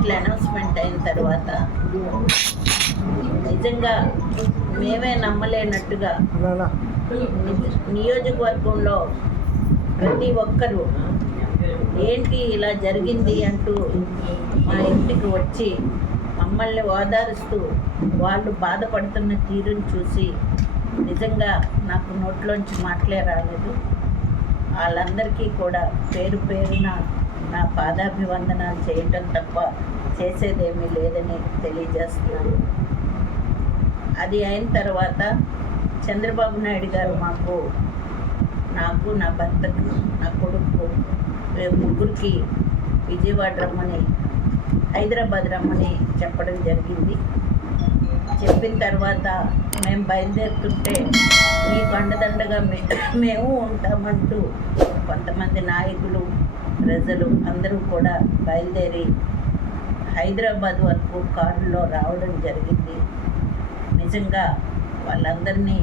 టికెట్లు అనౌన్స్మెంట్ అయిన తర్వాత నిజంగా మేమే నమ్మలేనట్టుగా నియోజకవర్గంలో ప్రతి ఒక్కరూ ఏంటి ఇలా జరిగింది అంటూ మా ఇంటికి వచ్చి మమ్మల్ని ఓదారుస్తూ వాళ్ళు బాధపడుతున్న తీరుని చూసి నిజంగా నాకు నోట్లోంచి మాటలే రాలేదు. వాళ్ళందరికీ కూడా పేరు పేరున నా పాదాభివందనాలు చేయటం తప్ప చేసేదేమీ లేదని తెలియజేస్తున్నాను. అది అయిన తర్వాత చంద్రబాబు నాయుడు గారు మాకు నాకు నా భర్తకు నా కొడుకు ముగ్గురికి విజయవాడ రమ్మని హైదరాబాద్ రమ్మని చెప్పడం జరిగింది. చెప్పిన తర్వాత మేము బయలుదేరుతుంటే ఈ కొండదండగా మేము ఉంటామంటూ కొంతమంది నాయకులు ప్రజలు అందరూ కూడా బయలుదేరి హైదరాబాద్ వరకు కారులో రావడం జరిగింది. నిజంగా వాళ్ళందరినీ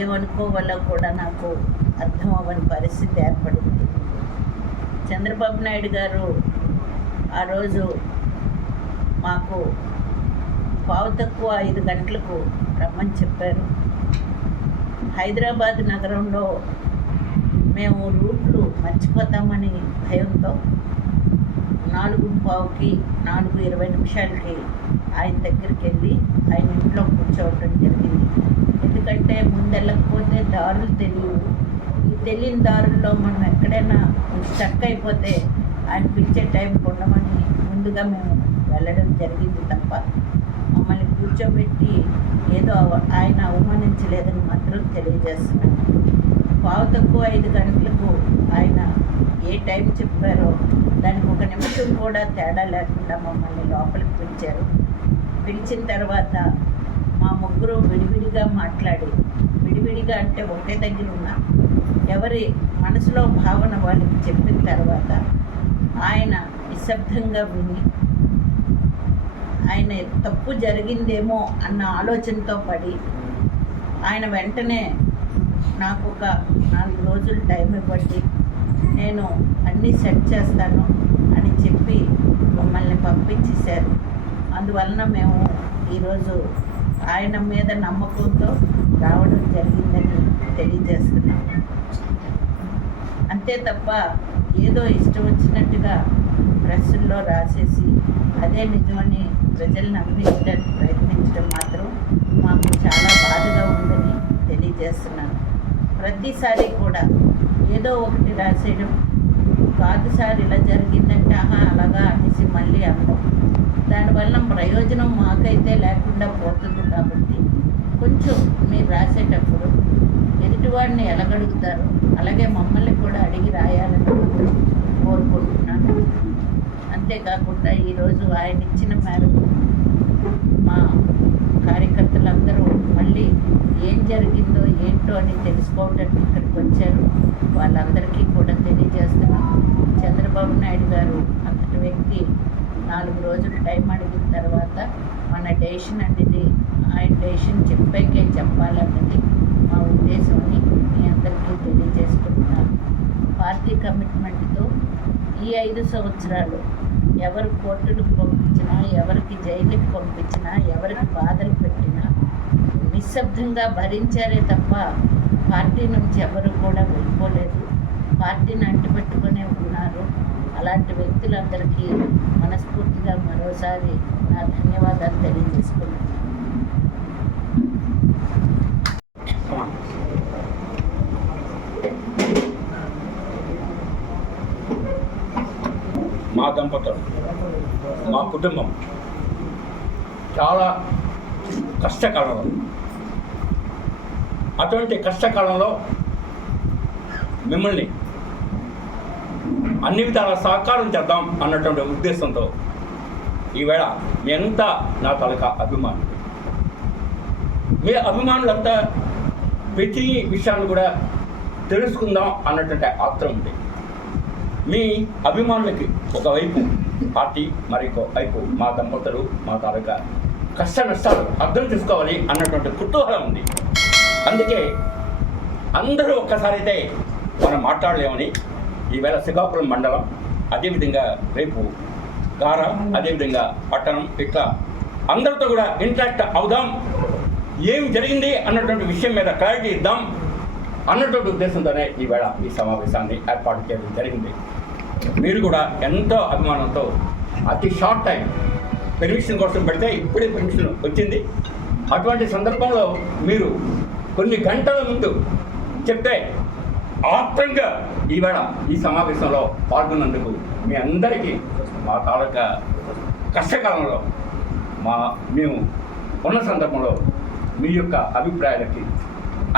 ఏమనుకోవాలో కూడా నాకు అర్థం అవ్వని పరిస్థితి ఏర్పడింది. చంద్రబాబు నాయుడు గారు ఆ రోజు మాకు పావు తక్కువ ఐదు గంటలకు రమ్మని చెప్పారు. హైదరాబాద్ నగరంలో మేము రూట్లు మర్చిపోతామని భయంతో నాలుగు పావుకి నాలుగు ఇరవై నిమిషాలకి ఆయన దగ్గరికి వెళ్ళి ఆయన ఇంట్లో కూర్చోవటం జరిగింది. ఎందుకంటే ముందెళ్ళకపోతే దారులు తెలియవు. ఈ తెలియని దారుల్లో మనం ఎక్కడైనా స్టక్ అయిపోతే ఆయన పిలిచే టైంకి ఉండమని ముందుగా మేము వెళ్ళడం జరిగింది తప్ప కూర్చోబెట్టి ఏదో అవ- ఆయన అవమానించలేదని మాత్రం తెలియజేస్తున్నాను. పావు తక్కువ ఐదు గంటలకు ఆయన ఏ టైం చెప్పారో దానికి ఒక నిమిషం కూడా తేడా లేకుండా మమ్మల్ని లోపలికి పిలిచారు. పిలిచిన తర్వాత మా ముగ్గురు విడివిడిగా మాట్లాడి విడివిడిగా అంటే ఒకటే దగ్గర ఉన్నా ఎవరి మనసులో భావన వాళ్ళకి చెప్పిన తర్వాత ఆయన నిశ్శబ్దంగా విని ఆయన తప్పు జరిగిందేమో అన్న ఆలోచనతో పడి ఆయన వెంటనే నాకు ఒక నాలుగు రోజులు టైం ఇవ్వండి. నేను అన్నీ సెట్ చేస్తాను అని చెప్పి మమ్మల్ని పంపించేశారు. అందువలన మేము ఈరోజు ఆయన మీద నమ్మకంతో రావడం జరిగిందని తెలియజేస్తున్నాం. అంతే తప్ప ఏదో ఇష్టం వచ్చినట్టుగా ప్రెస్సుల్లో రాసేసి అదే నిజమని ప్రజల్ని నమ్మించడానికి ప్రయత్నించడం మాత్రం మాకు చాలా బాధగా ఉందని తెలియజేస్తున్నాను. ప్రతిసారి కూడా ఏదో ఒకటి రాసేయడం కాదు సార్ ఇలా జరిగిందంటే ఆహా అలాగా అనేసి మళ్ళీ అనడం. దానివల్ల ప్రయోజనం మాకైతే లేకుండా పోతుంది కాబట్టి కొంచెం మీరు రాసేటప్పుడు ఎదుటివాడిని ఎలాగడుగుతారు అలాగే మమ్మల్ని కూడా అడిగి రాయాలని కోరుకుంటున్నాను. అంతేకాకుండా ఈరోజు ఆయన ఇచ్చిన మేరకు మా కార్యకర్తలందరూ మళ్ళీ ఏం జరిగిందో ఏంటో అని తెలుసుకోవడానికి ఇక్కడికి వచ్చారు. వాళ్ళందరికీ కూడా తెలియజేస్తున్నాం. చంద్రబాబు నాయుడు గారు అంతటి వ్యక్తి నాలుగు రోజులు టైం అడిగిన తర్వాత మన డేషన్ అనేది ఆయన డేషన్ చెప్పాకే చెప్పాలన్నది మా ఉద్దేశం అని మీ అందరికీ తెలియజేసుకుంటున్నాను పార్టీ కమిట్మెంట్తో ఈ ఐదు సంవత్సరాలు ఎవరు కోర్టుకు పంపించినా ఎవరికి జైలుకి పంపించినా ఎవరికి బాధలు పెట్టినా నిశ్శబ్దంగా భరించారే తప్ప పార్టీ నుంచి ఎవరు కూడా వెళ్ళిపోలేదు. పార్టీని అంటిపెట్టుకునే ఉన్నారు. అలాంటి వ్యక్తులందరికీ మనస్ఫూర్తిగా మరోసారి నా ధన్యవాదాలు తెలియజేసుకున్నాను మా దంపతులు మా కుటుంబం. చాలా కష్టకాలంలో. అటువంటి కష్టకాలంలో మిమ్మల్ని అన్ని విధాల సహకారం చేద్దాం అన్నటువంటి ఉద్దేశంతో ఈవేళ మీ అంతా నా తాలూకా అభిమానులు. మీ అభిమానులంతా ప్రతి విషయాన్ని కూడా తెలుసుకుందాం అన్నటువంటి ఆత్రం ఉంది. మీ అభిమానులకి ఒకవైపు పార్టీ మరి వైపు మా దంపతులు మా తాలూకా కష్ట నష్టాలు అర్థం చేసుకోవాలి అన్నటువంటి కుతూహలం ఉంది. అందుకే అందరూ ఒక్కసారి అయితే మనం మాట్లాడలేమని ఈవేళ శ్రీకాకుళం మండలం అదేవిధంగా రేపు గార అదేవిధంగా పట్టణం ఇట్లా అందరితో కూడా ఇంటరాక్ట్ అవుదాం. ఏం జరిగింది అన్నటువంటి విషయం మీద క్లారిటీ ఇద్దాం అన్నటువంటి ఉద్దేశంతోనే ఈవేళ ఈ సమావేశాన్ని ఏర్పాటు చేయడం జరిగింది. మీరు కూడా ఎంతో అభిమానంతో అతి షార్ట్ టైం పెర్మిషన్ కోసం పెడితే ఇప్పుడే పెర్మిషన్ వచ్చింది. అటువంటి సందర్భంలో మీరు కొన్ని గంటల ముందు చెప్తే ఆత్రంగా ఈవేళ ఈ సమావేశంలో పాల్గొన్నందుకు మీ అందరికీ మా తాలూకా కష్టకాలంలో మా మేము ఉన్న సందర్భంలో మీ యొక్క అభిప్రాయాలకి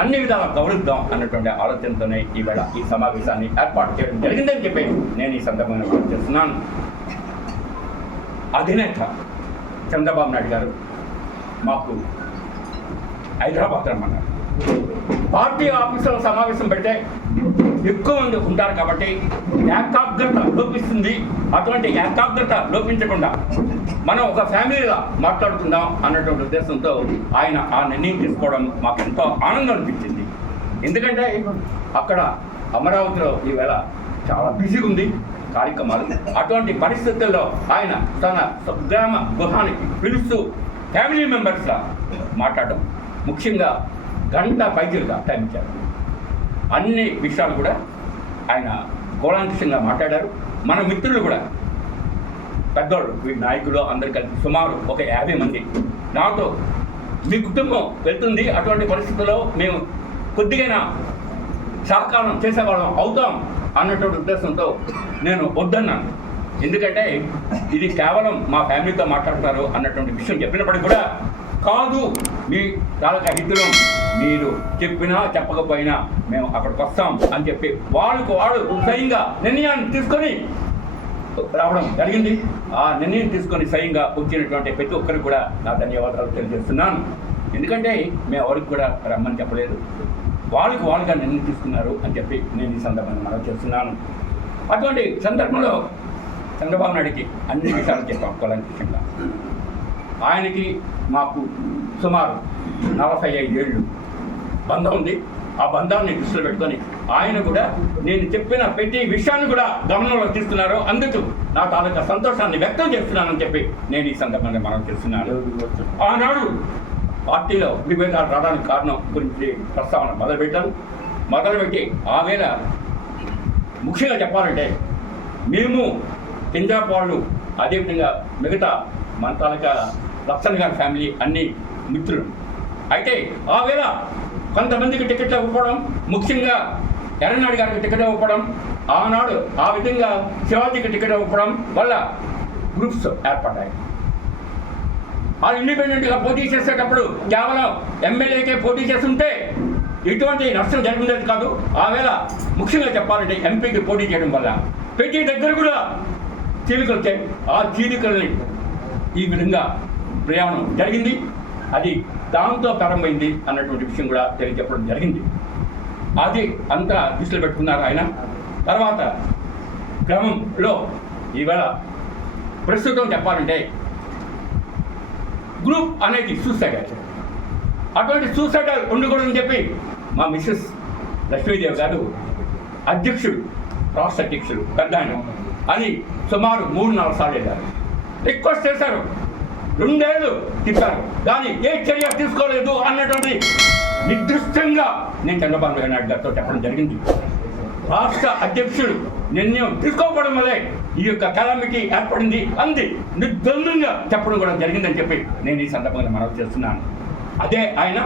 అన్ని విధాలా గౌరవిద్దాం అన్నటువంటి ఆలోచనతోనే ఈవేళ ఈ సమావేశాన్ని ఏర్పాటు చేయడం జరిగిందని చెప్పి నేను ఈ సందర్భంగా గుర్తు చేస్తున్నాను. అధినేత చంద్రబాబు నాయుడు గారు మాకు హైదరాబాద్ రమ్మన్నారు. పార్టీ ఆఫీసులో సమావేశం పెడితే ఎక్కువ మంది ఉంటారు కాబట్టి ఏకాగ్రత లోపిస్తుంది. అటువంటి ఏకాగ్రత లోపించకుండా మనం ఒక ఫ్యామిలీగా మాట్లాడుకుందాం అన్నటువంటి ఉద్దేశంతో ఆయన ఆ నిర్ణయం తీసుకోవడం మాకు ఎంతో ఆనందం అనిపించింది. ఎందుకంటే అక్కడ అమరావతిలో ఈవేళ చాలా బిజీగా ఉంది కార్యక్రమాలు. అటువంటి పరిస్థితుల్లో ఆయన తన స్వగ్రామ గృహానికి పిలుస్తూ ఫ్యామిలీ మెంబర్స్గా మాట్లాడడం ముఖ్యంగా గంట పైజీలుగా టైం ఇచ్చారు. అన్ని విషయాలు కూడా ఆయన కూలంకషంగా మాట్లాడారు. మన మిత్రులు కూడా పెద్దోళ్ళు వీడి నాయకులు అందరు కలిసి సుమారు ఒక యాభై మంది. నాతో మీ కుటుంబం వెళ్తుంది. అటువంటి పరిస్థితుల్లో మేము కొద్దిగైనా సహకారం చేసేవాళ్ళం అవుతాం అన్నటువంటి ఉద్దేశంతో నేను వద్దన్నాను. ఎందుకంటే ఇది కేవలం మా ఫ్యామిలీతో మాట్లాడతారు అన్నటువంటి విషయం చెప్పినప్పటికీ కూడా కాదు. మీ తాలూకా హితులు మీరు చెప్పినా చెప్పకపోయినా మేము అక్కడికి వస్తాం అని చెప్పి వాళ్ళకు వాళ్ళు స్వయంగా నిర్ణయాన్ని తీసుకొని రావడం జరిగింది. ఆ నిర్ణయం తీసుకొని స్వయంగా వచ్చినటువంటి ప్రతి ఒక్కరికి కూడా నా ధన్యవాదాలు తెలియజేస్తున్నాను. ఎందుకంటే మేము ఎవరికి కూడా రమ్మని చెప్పలేదు. వాళ్ళకి వాళ్ళుగా నిర్ణయం తీసుకున్నారు అని చెప్పి నేను ఈ సందర్భాన్ని మనం చేస్తున్నాను. అటువంటి సందర్భంలో చంద్రబాబు నాయుడికి అన్ని విషయాలు చెప్పాం కులంకషంగా ఆయనకి మాకు సుమారు నలభై ఐదు ఏళ్ళు. బంధం ఉంది. ఆ బంధాన్ని దృష్టిలో పెట్టుకొని ఆయన కూడా నేను చెప్పిన ప్రతి విషయాన్ని కూడా గమనంలో తీస్తున్నారు అందుకు నా తాలూకా సంతోషాన్ని వ్యక్తం చేస్తున్నానని చెప్పి నేను ఈ సందర్భంగా మనం చేస్తున్నాను. ఆనాడు పార్టీలో విభేదాలు రావడానికి కారణం గురించి ప్రస్తావన మొదలుపెట్టాను. మొదలుపెట్టి ఆ వేళ ముఖ్యంగా చెప్పాలంటే మేము పంజాబ్ వాళ్ళు అదేవిధంగా మిగతా మన తాలూకా లక్షణ్ గారి ఫ్యామిలీ అన్ని మిత్రులు. అయితే ఆ వేళ కొంతమందికి టికెట్లు ఇవ్వకపోవడం ముఖ్యంగా ఎర్రనాడు గారికి టికెట్ ఇవ్వకపోవడం ఆనాడు ఆ విధంగా శివాజీకి టికెట్ ఇవ్వకపోవడం వల్ల గ్రూప్స్ ఏర్పడ్డాయి. ఆ ఇండిపెండెంట్గా పోటీ చేసేటప్పుడు కేవలం ఎమ్మెల్యేకే పోటీ చేస్తుంటే ఎటువంటి నష్టం జరిగిందని కాదు. ఆవేళ ముఖ్యంగా చెప్పాలంటే ఎంపీకి పోటీ చేయడం వల్ల ప్రతి దగ్గర కూడా చీలికలు వచ్చాయి. ఆ చీలికల్ని ఈ విధంగా ప్రయాణం జరిగింది. అది దాంతో ప్రారంభమైంది అన్నటువంటి విషయం కూడా తెలియజెప్పడం జరిగింది. అది అంతా దృష్టిలో పెట్టుకున్నారు ఆయన. తర్వాత క్రమంలో ఈవేళ ప్రస్తుతం చెప్పాలంటే గ్రూప్ అనేది సూసైడ్ అటువంటి సూసైడ్ ఉండకూడదని చెప్పి మా మిస్సెస్ లక్ష్మీదేవి గారు అధ్యక్షుడు రాష్ట్ర అధ్యక్షుడు పెద్ద అని సుమారు మూడు నాలుగు సార్లు వెళ్ళారు రిక్వెస్ట్ చేశారు. రెండేళ్ళు తిప్పారు కానీ ఏ చర్య తీసుకోలేదు అన్నటువంటి నిర్దిష్టంగా నేను చంద్రబాబు నాయుడు గారితో చెప్పడం జరిగింది. రాష్ట్ర అధ్యక్షుడు నిర్ణయం తీసుకోకపోవడం వల్లే ఈ యొక్క కలామిటీ ఏర్పడింది అంది. నిర్బంధంగా చెప్పడం కూడా జరిగిందని చెప్పి నేను ఈ సందర్భంగా మనవి చేస్తున్నాను. అదే ఆయన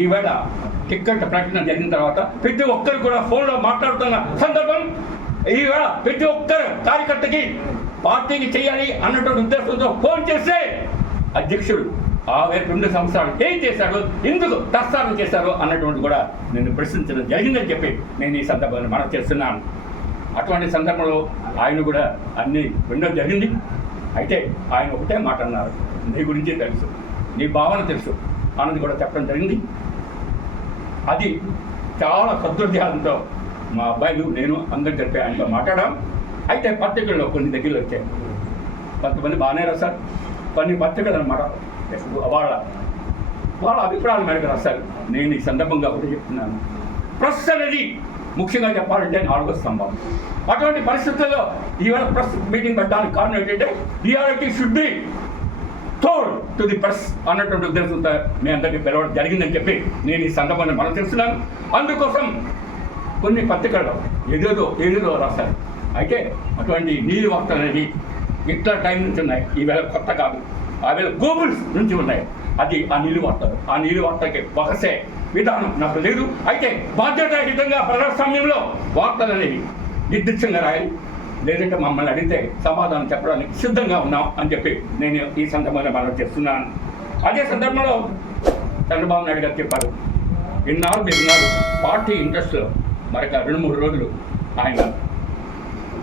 ఈవేళ టిక్కెట్ ప్రకటన జరిగిన తర్వాత ప్రతి ఒక్కరు కూడా ఫోన్లో మాట్లాడుతున్న సందర్భం ఈవేళ ప్రతి ఒక్కరు కార్యకర్తకి పార్టీకి చేయాలి అన్నటువంటి ఉద్దేశంతో ఫోన్ చేస్తే అధ్యక్షుడు ఆ వైపు రెండు సంవత్సరాలు ఏం చేశారు? ఎందుకు ప్రస్తావన చేశారు? అన్నటువంటి కూడా నేను ప్రశ్నించడం జరిగిందని చెప్పి నేను ఈ సందర్భాన్ని మనం చేస్తున్నాను. అటువంటి సందర్భంలో ఆయన కూడా అన్ని వినడం జరిగింది. అయితే ఆయన ఒకటే మాట అన్నారు. నీ గురించి తెలుసు. నీ భావన తెలుసు. అన్నది కూడా చెప్పడం జరిగింది. అది చాలా సదృధ్యాలంతో మా అబ్బాయిలు నేను అందరు కలిపి ఆయనతో మాట్లాడాం. అయితే పత్రికల్లో కొన్ని దగ్గరలో వచ్చాయి. కొంతమంది బాగానే రాశారు. కొన్ని పత్రికలు అనమాట వాళ్ళ వాళ్ళ అభిప్రాయాలు మేరకు రాశారు నేను ఈ సందర్భంగా కూడా చెప్తున్నాను. ప్రెస్ అనేది ముఖ్యంగా చెప్పాలంటే నాలుగో స్తంభం. అటువంటి పరిస్థితుల్లో ఈవేళ ప్రెస్ మీటింగ్ పెట్టడానికి కారణం ఏంటంటే reality should be told to the press అన్నటువంటి ఉద్దేశంతో మీ అందరికీ పిలవడం జరిగిందని చెప్పి నేను ఈ సందర్భాన్ని మనం తెలుస్తున్నాను అందుకోసం కొన్ని పత్రికల్లో ఏదేదో ఏదేదో రాశారు. అయితే అటువంటి నీరు వార్తలు అనేది ఇట్లా టైం నుంచి ఉన్నాయి. ఈవేళ కొత్త కాదు. ఆవేళ గూగుల్స్ నుంచి ఉన్నాయి. అది ఆ నీళ్ళు ఆ నీళ్ళు ఒకసే విధానం నాకు లేదు. అయితే బాధ్యతాయుతంగా ప్రజాస్వామ్యంలో వార్తలు అనేవి నిర్దిష్టంగా రాయాలి. లేదంటే మమ్మల్ని అడిగితే సమాధానం చెప్పడానికి సిద్ధంగా ఉన్నాం అని చెప్పి నేను ఈ సందర్భంగా మనం చేస్తున్నాను. అదే సందర్భంలో చంద్రబాబు నాయుడు గారు చెప్పారు. ఇన్నాళ్ళు మీరు పార్టీ ఇంట్రెస్ట్లో మరొక రెండు మూడు రోజులు ఆయన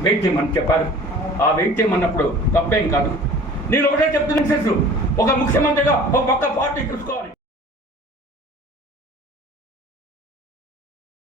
వెయిట్ చేయమని చెప్పారు. ఆ వెయిట్ చేయమన్నప్పుడు తప్పేం కాదు. నేను ఒకటే చెప్తున్నాను ఒక ముఖ్యమంత్రిగా ఒక పక్క పార్టీ చూసుకోవాలి.